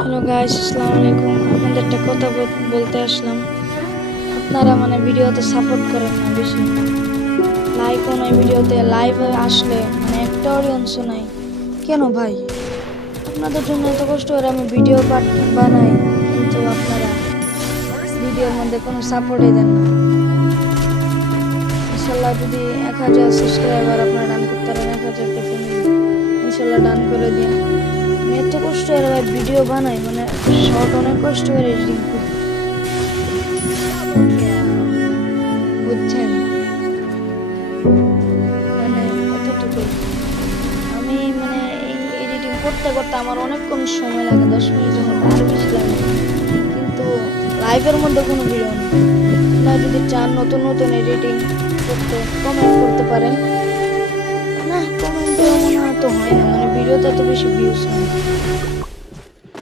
Hello guys, আসসালামু আলাইকুম। আপনাদের একটা কথা বলতে আসলাম। আপনারা ভিডিওতে সাপোর্ট করেন না বেশি, লাইকও নাই ভিডিওতে। লাইভে আসলে একটা অডিয়েন্সও নাই কেন ভাই? আপনাদের জন্য এত কষ্ট করে আমি ভিডিও বানাই, কিন্তু আপনারা ভিডিওর মধ্যে কোনো সাপোর্টই দেন না। ইনশাল্লাহ যদি 1000 সাবস্ক্রাইবার আপনারা ডান করতে পারেন, 1000কে ফ্যামিলি ইনশাল্লাহ ডান করে দিন। আমি এত কষ্ট করে ভাই ভিডিও বানাই, শর্ট অনেক কষ্ট করে এডিটিং করি, বুঝছেন? এতটুকুই। আমি এই এডিটিং করতে করতে আমার অনেকক্ষণ সময় লাগে, 10 মিনিট হোক আরো বেশি লাগে, কিন্তু লাইভের মধ্যে কোনো ভিডিও নেই। আপনারা যদি চান নতুন নতুন এডিটিং করতে, কমেন্ট করতে পারেন। না, কমেন্টে মনে হয় তো হয় না, ভিডিওতে এত বেশি ভিউজ হয় না।